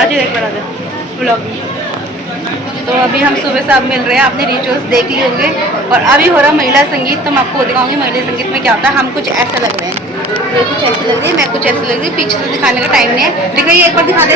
आज देख बना दे ब्लॉग। तो अभी हम सुबह से अब मिल रहे हैं, आपने रिचुअल्स देख लिए होंगे और अभी हो रहा महिला संगीत। तो मैं आपको दिखाऊंगी महिला संगीत में क्या होता है। हम कुछ ऐसा लग रहे हैं, ये कुछ ऐसे लग रही है, मैं कुछ ऐसे लग रही है। पीछे से दिखाने का टाइम नहीं है, ठीक है ये एक बार दिखा दे।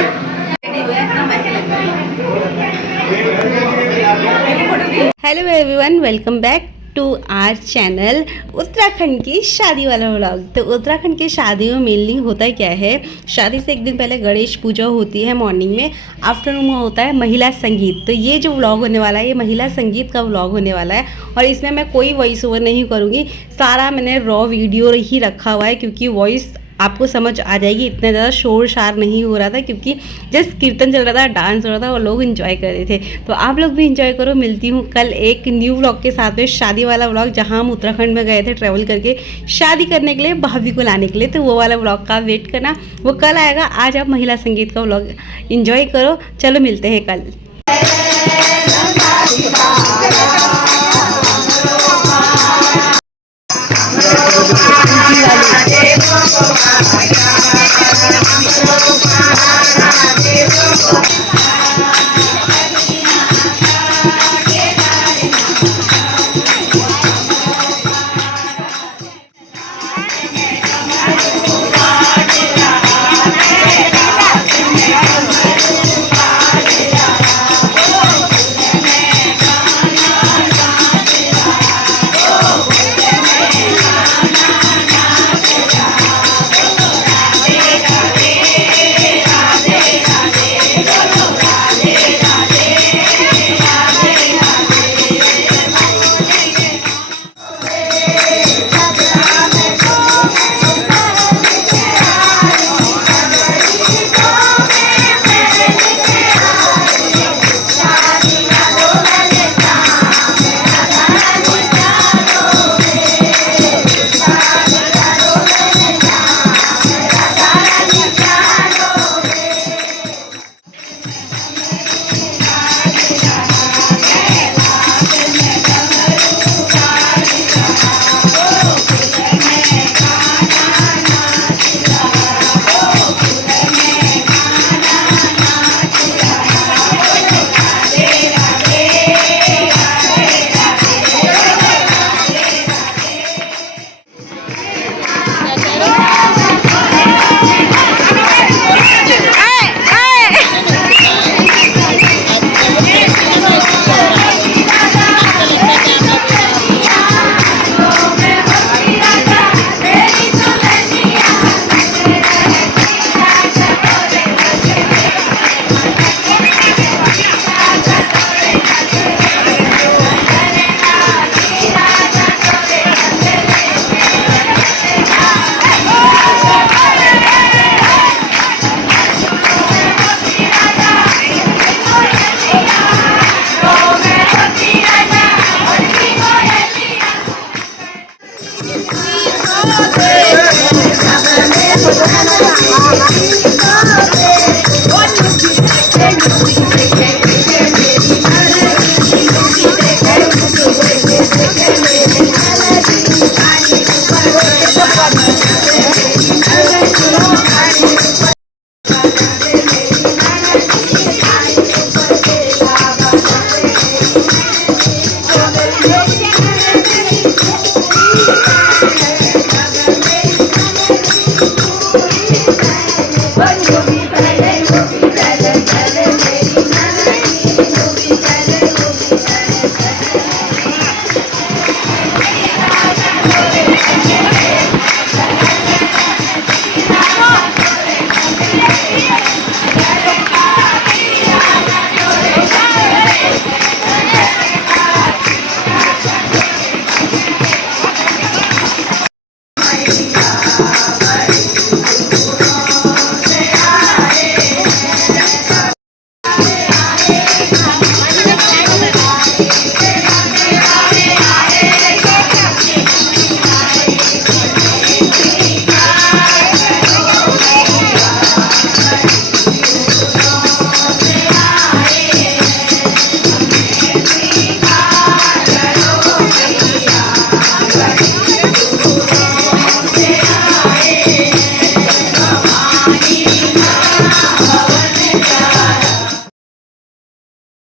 Hello everyone, welcome back to our channel Uttarakhand की शादी वाला व्लॉग। तो उत्तराखंड की शादियों में मेनली होता है क्या है, शादी से एक दिन पहले गणेश पूजा होती है मॉर्निंग में, आफ्टरनून में होता है महिला संगीत। तो ये जो व्लॉग होने वाला है ये महिला संगीत का व्लॉग होने वाला है और इसमें मैं कोई वॉइस ओवर नहीं करूँगी, सारा मैंने रॉ वीडियो ही रखा हुआ है क्योंकि वॉइस आपको समझ आ जाएगी। इतना ज़्यादा शोर शार नहीं हो रहा था क्योंकि जस्ट कीर्तन चल रहा था, डांस हो रहा था और लोग इन्जॉय कर रहे थे। तो आप लोग भी इन्जॉय करो। मिलती हूँ कल एक न्यू व्लॉग के साथ में, शादी वाला व्लॉग, जहाँ हम उत्तराखंड में गए थे ट्रैवल करके शादी करने के लिए, भाभी को लाने के लिए। तो वो वाला व्लॉग का वेट करना, वो कल आएगा। आज आप महिला संगीत का व्लॉग इन्जॉय करो। चलो मिलते हैं कल।